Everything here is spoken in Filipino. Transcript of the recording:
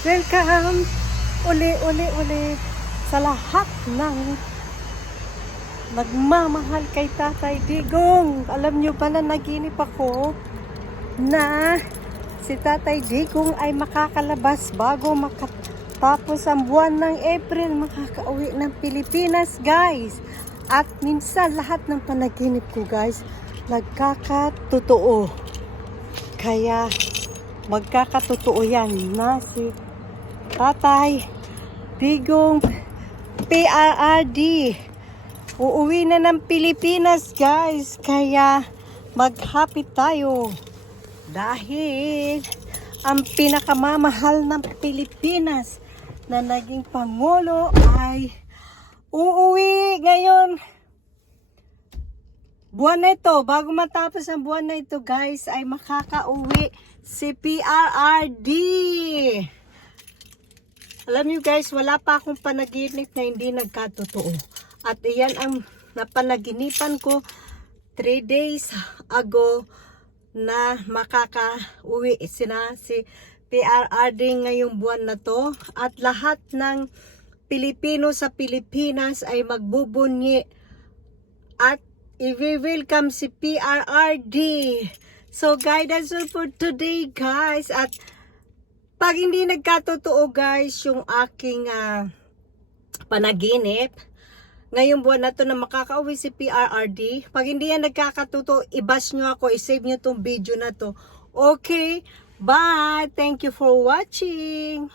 Welcome uli sa lahat ng nagmamahal kay Tatay Digong. Alam nyo ba na naginip ako na si Tatay Digong ay makakalabas bago makatapos ang buwan ng April, makakauwi ng Pilipinas, guys. At minsan lahat ng panaginip ko, guys, nagkakatotoo. Kaya magkakatotoo yan na si Tatay Digong PRRD uuwi na ng Pilipinas, guys. Kaya mag-happy tayo dahil ang pinakamamahal ng Pilipinas na naging Pangulo ay uuwi ngayon. Buwan na ito, bago matapos ang buwan na ito, guys, ay makakauwi si PRRD. Alam niyo, guys, wala pa akong panaginip na hindi nagkatotoo. At iyan ang napanaginipan ko 3 days ago na makakauwi si PRRD ngayong buwan na to. At lahat ng Pilipino sa Pilipinas ay magbubunyi at i-welcome si PRRD. So guys, that's all for today, guys. At pag hindi nagkatotoo, guys, yung aking panaginip ngayong buwan na to na makakauwi si PRRD, pag hindi yan nagkakatotoo, i-bash nyo ako, i-save nyo tong video na to. Okay, bye! Thank you for watching!